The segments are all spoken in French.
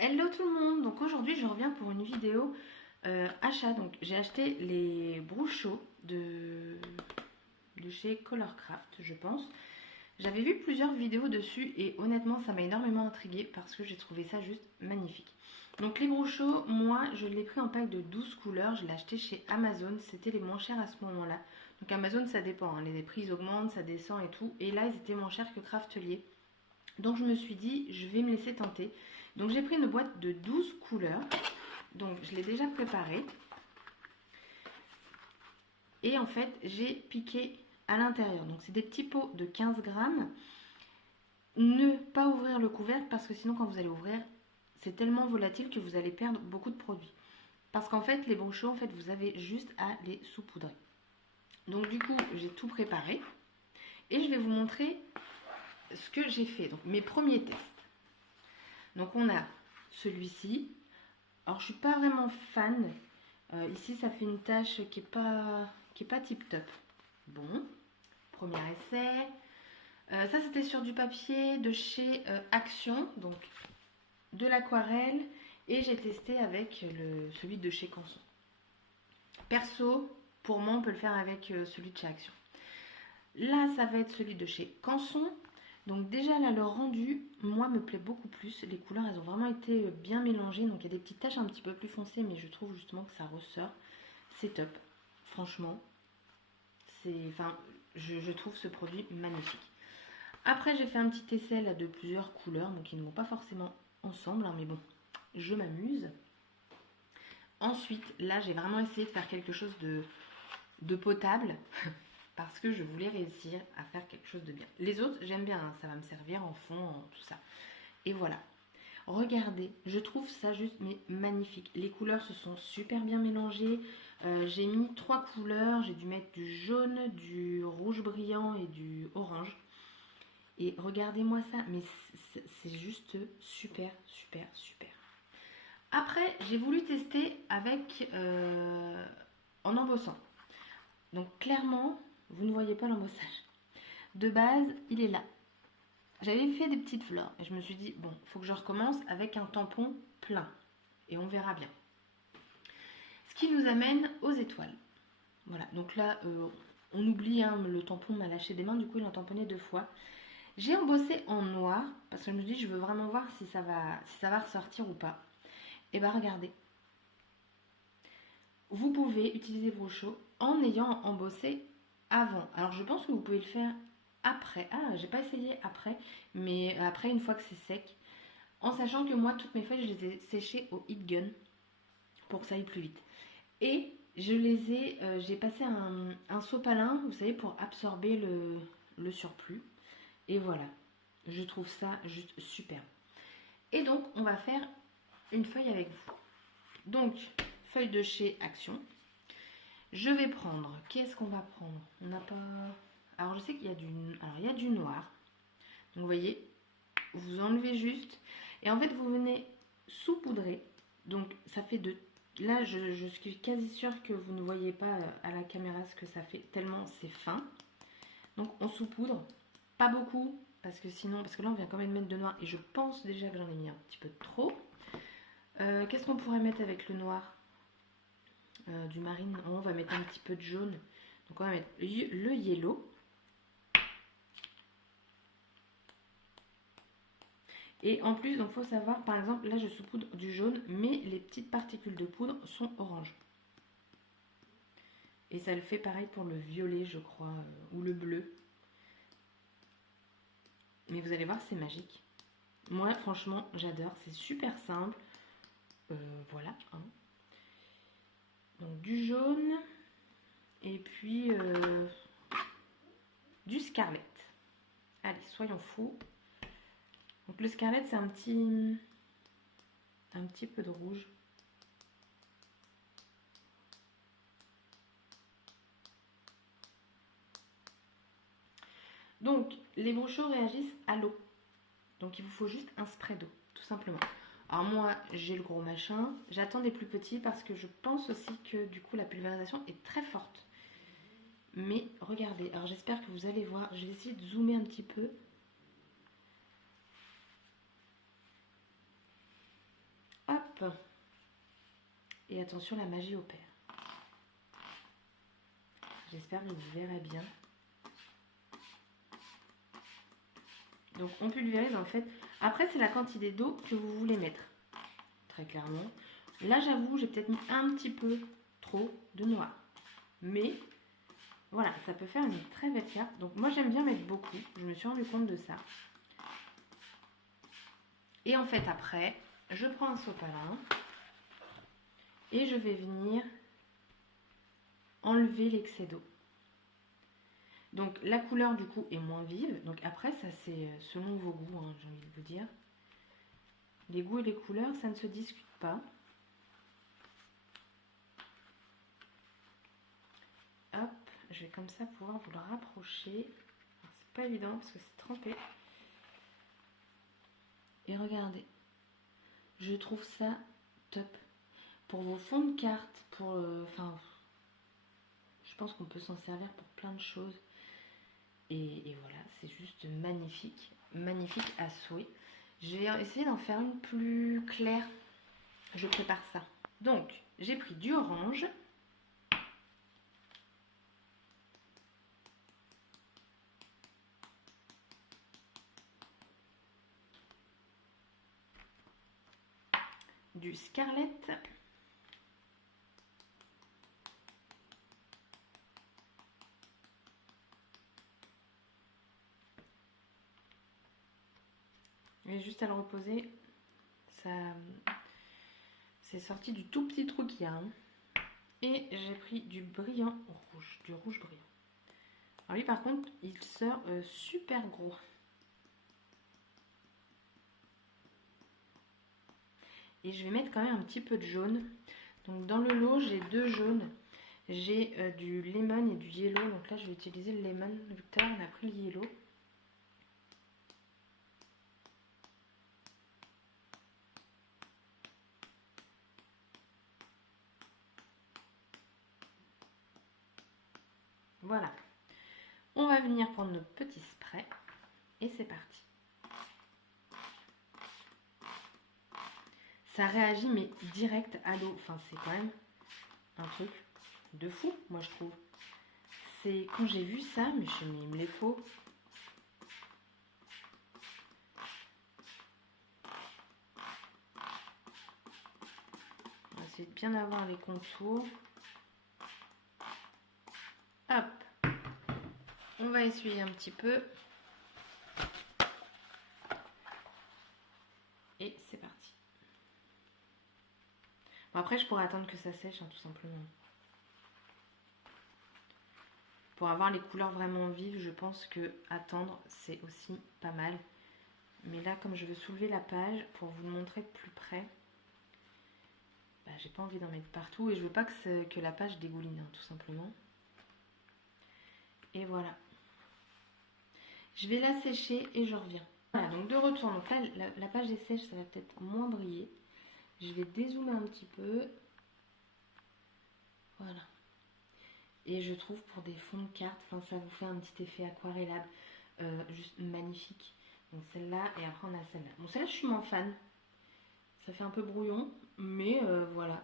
Hello tout le monde, donc aujourd'hui je reviens pour une vidéo achat. Donc j'ai acheté les Bruchot de chez Colorcraft, je pense. J'avais vu plusieurs vidéos dessus et honnêtement ça m'a énormément intriguée parce que j'ai trouvé ça juste magnifique. Donc les Bruchot, moi je l'ai pris en pack de 12 couleurs, je l'ai acheté chez Amazon, c'était les moins chers à ce moment-là. Donc Amazon ça dépend, hein, les prix augmentent, ça descend et tout, et là ils étaient moins chers que Craftelier. Donc je me suis dit, je vais me laisser tenter. Donc j'ai pris une boîte de 12 couleurs. Donc je l'ai déjà préparée. Et en fait, j'ai piqué à l'intérieur. Donc c'est des petits pots de 15 grammes. Ne pas ouvrir le couvercle parce que sinon quand vous allez ouvrir, c'est tellement volatile que vous allez perdre beaucoup de produits. Parce qu'en fait, les Bruchot, en fait, vous avez juste à les saupoudrer. Donc du coup, j'ai tout préparé. Et je vais vous montrer ce que j'ai fait. Donc mes premiers tests. Donc on a celui-ci. Alors je suis pas vraiment fan. Ici ça fait une tache qui est pas tip top. Bon, premier essai. Ça c'était sur du papier de chez Action, donc de l'aquarelle. Et j'ai testé avec celui de chez Canson. Perso, pour moi on peut le faire avec celui de chez Action. Là ça va être celui de chez Canson. Donc déjà là le rendu, moi me plaît beaucoup plus. Les couleurs elles ont vraiment été bien mélangées. Donc il y a des petites taches un petit peu plus foncées mais je trouve justement que ça ressort. C'est top. Franchement, enfin, je trouve ce produit magnifique. Après j'ai fait un petit essai là de plusieurs couleurs. Donc ils ne vont pas forcément ensemble hein, mais bon, je m'amuse. Ensuite là j'ai vraiment essayé de faire quelque chose de potable. Parce que je voulais réussir à faire quelque chose de bien. Les autres, j'aime bien, hein, ça va me servir en fond, en tout ça. Et voilà. Regardez, je trouve ça juste mais magnifique. Les couleurs se sont super bien mélangées. J'ai mis 3 couleurs, j'ai dû mettre du jaune, du rouge brillant et du orange. Et regardez-moi ça, mais c'est juste super, super, super. Après, j'ai voulu tester avec en embossant. Donc clairement, vous ne voyez pas l'embossage. De base, il est là. J'avais fait des petites fleurs et je me suis dit, bon, il faut que je recommence avec un tampon plein. Et on verra bien. Ce qui nous amène aux étoiles. Voilà, donc là, on oublie, hein, le tampon m'a lâché des mains, du coup il en tamponné 2 fois. J'ai embossé en noir parce que je me dis, je veux vraiment voir si ça va ressortir ou pas. Et bah regardez, vous pouvez utiliser Bruchot en ayant embossé avant. Alors je pense que vous pouvez le faire après. Ah, j'ai pas essayé après, mais après une fois que c'est sec. En sachant que moi, toutes mes feuilles, je les ai séchées au heat gun pour que ça aille plus vite. Et j'ai passé un sopalin, vous savez, pour absorber le surplus. Et voilà, je trouve ça juste super. Et donc, on va faire une feuille avec vous. Donc, feuille de chez Action. Je vais prendre, qu'est-ce qu'on va prendre? On n'a pas... Alors, je sais qu'il y a il y a du noir. Donc, vous voyez, vous enlevez juste. Et en fait, vous venez saupoudrer. Donc, ça fait de... Là, je suis quasi sûre que vous ne voyez pas à la caméra ce que ça fait, tellement c'est fin. Donc, on saupoudre. Pas beaucoup, parce que sinon... Parce que là, on vient quand même mettre de noir. Et je pense déjà que j'en ai mis un petit peu trop. Qu'est-ce qu'on pourrait mettre avec le noir? Du marine. Oh, on va mettre un petit peu de jaune. Donc, on va mettre le yellow. Et en plus, donc faut savoir, par exemple, là je saupoudre du jaune, mais les petites particules de poudre sont oranges. Et ça le fait pareil pour le violet, je crois, ou le bleu. Mais vous allez voir, c'est magique. Moi, franchement, j'adore. C'est super simple. Voilà. Hein. Donc du jaune. Et puis du scarlet. Allez, soyons fous. Donc le scarlet, c'est un petit peu de rouge. Donc, les Bruchot réagissent à l'eau. Donc, il vous faut juste un spray d'eau, tout simplement. Alors moi, j'ai le gros machin. J'attends des plus petits parce que je pense aussi que du coup, la pulvérisation est très forte. Mais regardez, alors j'espère que vous allez voir. Je vais essayer de zoomer un petit peu. Hop. Et attention, la magie opère. J'espère que vous verrez bien. Donc on pulvérise en fait. Après c'est la quantité d'eau que vous voulez mettre. Très clairement. Là j'avoue j'ai peut-être mis un petit peu trop de noix. Mais voilà, ça peut faire une très belle carte. Donc moi j'aime bien mettre beaucoup. Je me suis rendu compte de ça. Et en fait après, je prends un sopalin. Et je vais venir enlever l'excès d'eau. Donc la couleur du coup est moins vive. Donc après ça c'est selon vos goûts, hein, j'ai envie de vous dire. Les goûts et les couleurs ça ne se discute pas. Hop, je vais comme ça pouvoir vous le rapprocher. C'est pas évident parce que c'est trempé. Et regardez, je trouve ça top. Pour vos fonds de cartes, pour je pense qu'on peut s'en servir pour plein de choses. Et voilà, c'est juste magnifique. Magnifique à souhait. Je vais essayer d'en faire une plus claire. Je prépare ça. Donc, j'ai pris du orange. Du scarlett. Et juste à le reposer, ça c'est sorti du tout petit trou qu'il y a. Hein. Et j'ai pris du brillant rouge, du rouge brillant. Alors lui par contre, il sort super gros. Et je vais mettre quand même un petit peu de jaune. Donc dans le lot, j'ai deux jaunes. J'ai du lemon et du yellow. Donc là, je vais utiliser le lemon. Vu que tout à l'heure, on a pris le yellow. Voilà. On va venir prendre notre petit spray. Et c'est parti. Ça réagit mais direct à l'eau. Enfin, c'est quand même un truc de fou, moi je trouve. C'est quand j'ai vu ça, mais je me il me les faut. On va essayer de bien avoir les contours. Hop. On va essuyer un petit peu. Et c'est parti. Bon, après, je pourrais attendre que ça sèche, hein, tout simplement. Pour avoir les couleurs vraiment vives, je pense que attendre, c'est aussi pas mal. Mais là, comme je veux soulever la page, pour vous le montrer de plus près, bah, j'ai pas envie d'en mettre partout. Et je veux pas que la page dégouline, hein, tout simplement. Et voilà. Je vais la sécher et je reviens. Voilà, donc de retour. Donc là, la page est sèche, ça va peut-être moins briller. Je vais dézoomer un petit peu. Voilà. Et je trouve pour des fonds de cartes, enfin, ça vous fait un petit effet aquarellable. Juste magnifique. Donc celle-là, et après on a celle-là. Bon, celle-là, je suis moins fan. Ça fait un peu brouillon, mais voilà.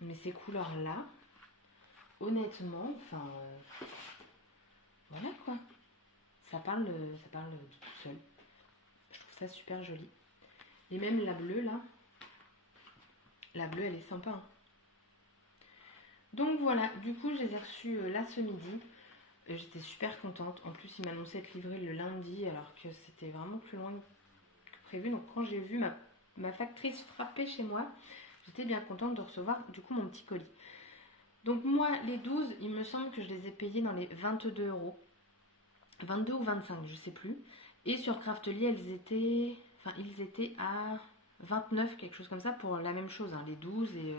Mais ces couleurs-là, honnêtement, enfin, voilà quoi. Ça parle tout seul. Je trouve ça super joli. Et même la bleue là, la bleue elle est sympa. Hein. Donc voilà, du coup je les ai reçus là ce midi. J'étais super contente. En plus il m'annonçait être livré le lundi alors que c'était vraiment plus loin que prévu. Donc quand j'ai vu ma factrice frapper chez moi, j'étais bien contente de recevoir du coup mon petit colis. Donc moi les 12, il me semble que je les ai payés dans les 22 €. 22 ou 25, je sais plus. Et sur Craftly, ils étaient à 29, quelque chose comme ça, pour la même chose, hein, les 12. Et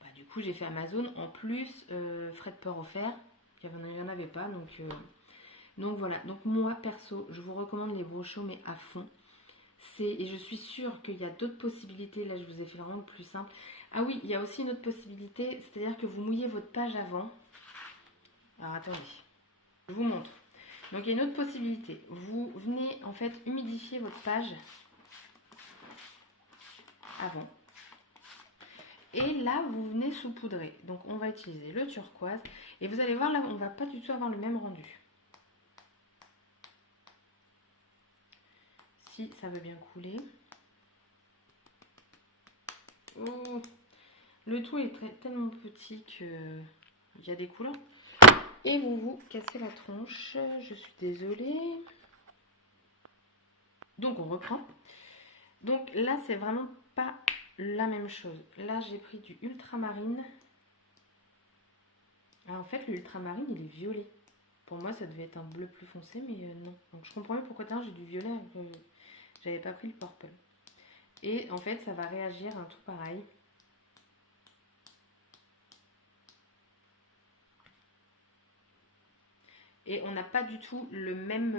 bah, du coup, j'ai fait Amazon. En plus, frais de port offerts. Il n'y en avait pas. Donc voilà. Donc moi, perso, je vous recommande les brochos, mais à fond. Et je suis sûre qu'il y a d'autres possibilités. Là, je vous ai fait vraiment le plus simple. Ah oui, il y a aussi une autre possibilité. C'est-à-dire que vous mouillez votre page avant. Alors, attendez. Je vous montre. Donc il y a une autre possibilité. Vous venez en fait humidifier votre page avant. Et là, vous venez saupoudrer. Donc, on va utiliser le turquoise. Et vous allez voir, là, on va pas du tout avoir le même rendu. Si ça veut bien couler. Oh, le tout est tellement petit qu'il y a des couleurs. Et vous vous cassez la tronche. Je suis désolée. Donc, on reprend. Donc, là, c'est vraiment pas la même chose. Là, j'ai pris du ultramarine. Alors, en fait, l'ultramarine, il est violet. Pour moi, ça devait être un bleu plus foncé, mais non. Donc, je comprends mieux pourquoi j'ai du violet. J'avais pas pris le purple. Et en fait, ça va réagir un tout pareil. Et on n'a pas du tout le même...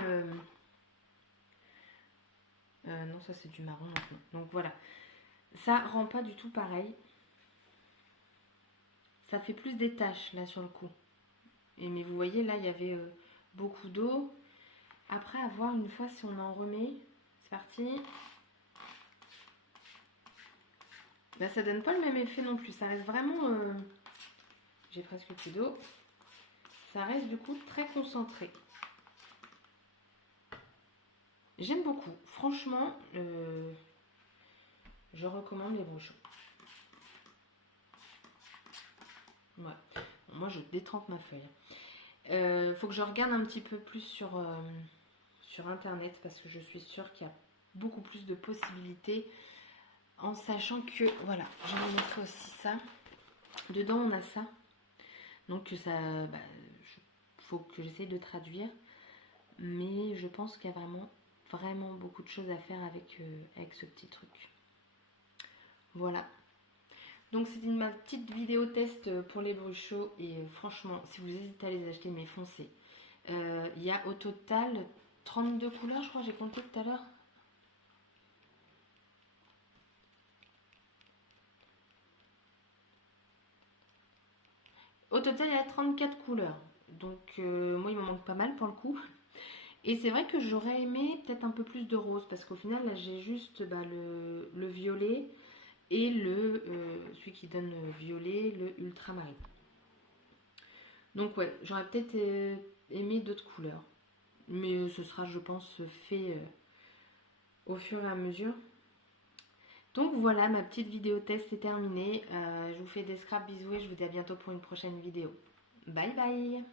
non, ça c'est du marron maintenant. Donc voilà. Ça rend pas du tout pareil. Ça fait plus des taches là sur le coup. Et, mais vous voyez, là, il y avait beaucoup d'eau. Après, à voir une fois si on en remet. C'est parti. Là, ça donne pas le même effet non plus. Ça reste vraiment... j'ai presque plus d'eau. Ça reste du coup très concentré. J'aime beaucoup. Franchement, je recommande les Bruchot. Ouais. Bon, moi, je détrempe ma feuille. Faut que je regarde un petit peu plus sur Internet parce que je suis sûre qu'il y a beaucoup plus de possibilités en sachant que... Voilà, je vais vous montrer aussi ça. Dedans, on a ça. Donc, ça... Bah, faut que j'essaye de traduire. Mais je pense qu'il y a vraiment beaucoup de choses à faire avec ce petit truc. Voilà. Donc c'était ma petite vidéo test pour les Bruchot et franchement, si vous hésitez à les acheter, mais foncez. Il y a au total 32 couleurs, je crois, j'ai compté tout à l'heure. Au total, il y a 34 couleurs. Donc moi, il me manque pas mal pour le coup. Et c'est vrai que j'aurais aimé peut-être un peu plus de rose parce qu'au final, là, j'ai juste le violet et celui qui donne violet, le ultramarine. Donc ouais, j'aurais peut-être aimé d'autres couleurs. Mais ce sera, je pense, fait au fur et à mesure. Donc voilà, ma petite vidéo test est terminée. Je vous fais des scraps, bisous et je vous dis à bientôt pour une prochaine vidéo. Bye bye!